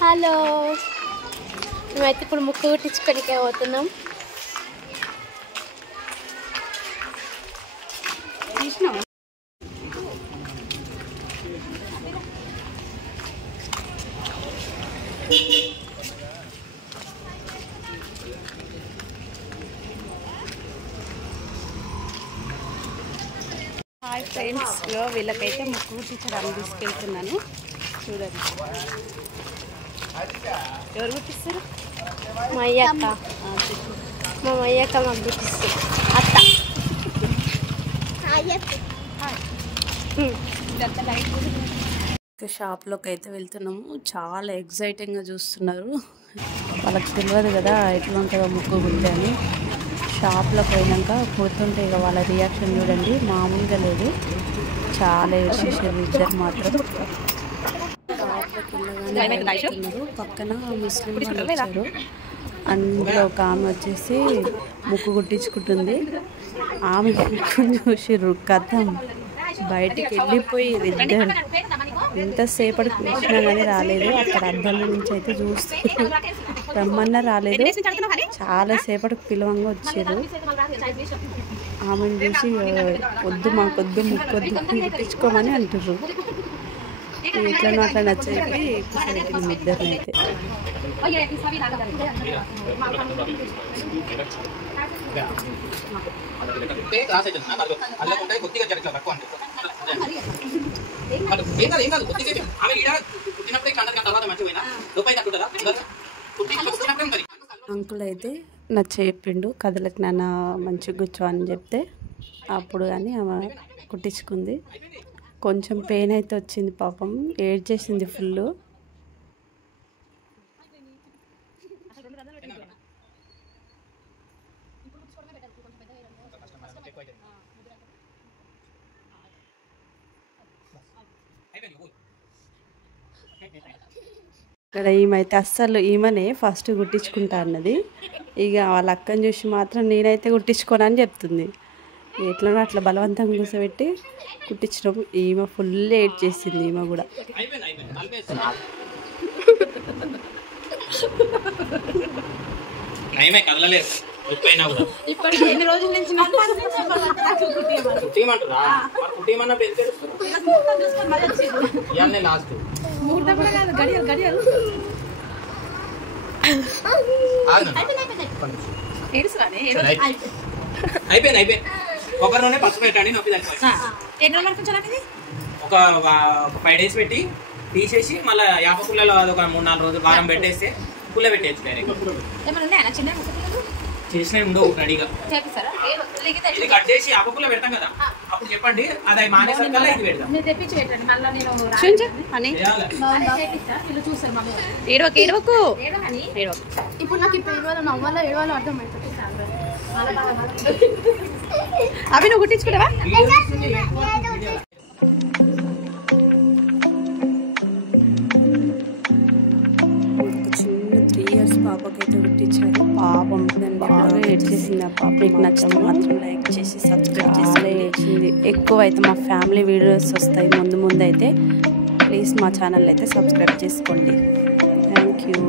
Hello, మేమైతే ఇప్పుడు ముక్కు కుట్టించుకోనికే పోతున్నాం. హాయ్ ఫ్రెండ్స్, వీళ్ళకైతే ముక్కు కుట్టించడానికి తీసుకెళ్తున్నాను. చూడండి, ఎవరు కుట్టిస్తారు? మా అయ్యక్క మాకు కుట్టిస్తుంది. అత్త షాప్లోకి అయితే వెళ్తున్నాము. చాలా ఎగ్జైటింగ్గా చూస్తున్నారు. వాళ్ళకి తెలియదు కదా ఎట్లా ఉంటుందో ముక్కు కుట్టే అని. షాప్లోకి పోయినాక పోతుంటే ఇక వాళ్ళ రియాక్షన్ చూడండి, మామూలుగా లేదు. చాలా విశేషాలు ఇద్దరు మాత్రం. పక్కన ముస్లిం వాళ్ళు వచ్చారు. అందులో ఒక ఆమె వచ్చేసి ముక్కు కుట్టించుకుంటుంది. ఆమె చూసిర్రు కథం బయటికి వెళ్ళిపోయి ఇద్దరు ఎంతసేపటికి పిలిచినా కానీ రాలేదు. అక్కడ అద్దాల నుంచి అయితే చూస్తూ రమ్మన్నా రాలేదు. చాలాసేపటికి పిలవంగా వచ్చారు. ఆమెను చూసి వద్దు మాకొద్దు ముక్కొద్దు కుట్టించుకోమని అంటారు. ఎట్లనో అట్లా నచ్చేపి కూర్చోబెట్టింది ఇద్దరిని అయితే. అంకుల్ అయితే నచ్చెప్పిండు, కథలకు నాన్న మంచిగా కూర్చో అని చెప్తే అప్పుడు కానీ ఆమె కుట్టించుకుంది. కొంచెం పెయిన్ అయితే వచ్చింది, పాపం ఏడ్చేసింది ఫుల్. ఇక్కడ ఈమెతే అస్సలు ఈమెనే ఫస్ట్ కుట్టించుకుంటా అన్నది. ఇక వాళ్ళ అక్కని చూసి మాత్రం నేనైతే కుట్టించుకోనని చెప్తుంది. ఎట్లనో అట్లా బలవంతంగా కూర్చోబెట్టి కుట్టించడం. ఈమె ఫుల్ ఏడ్ చేసింది. ఈమె కూడా అయిపోయింది. కొబ్బరిలోనే పసుపు పెట్టండి, నొప్పి తగ్గిపోయింది. ఒక 5 days పెట్టి తీసేసి మళ్ళీ యాప పుల్లలో అదొక 3-4 రోజులు వారం పెట్టేస్తే పుల్ల పెట్టేసి చేసినవి ఉండవు రెడీగా. ఇది కట్ చేసి యాప పుల్ల పెడతాం కదా, అప్పుడు చెప్పండి. అది మానేసరికల్లా ఇది పెడతాం. ఇప్పుడు నాకు ఇప్పుడు నవ్వాలో ఏడవాలో అర్థమవుతుంది. అవి నువ్వు కుట్టించుకున్నావా? చిన్న 3 years పాపకైతే కుట్టించారు. పాపం బాగా ఏడ్చేసింది. ఆ పాప మీకు నచ్చిన మాత్రం లైక్ చేసి సబ్స్క్రైబ్ చేసి ఎక్కువ అయితే మా ఫ్యామిలీ వీడియోస్ వస్తాయి ముందు అయితే. ప్లీజ్ మా ఛానల్ అయితే సబ్స్క్రైబ్ చేసుకోండి. Thank you.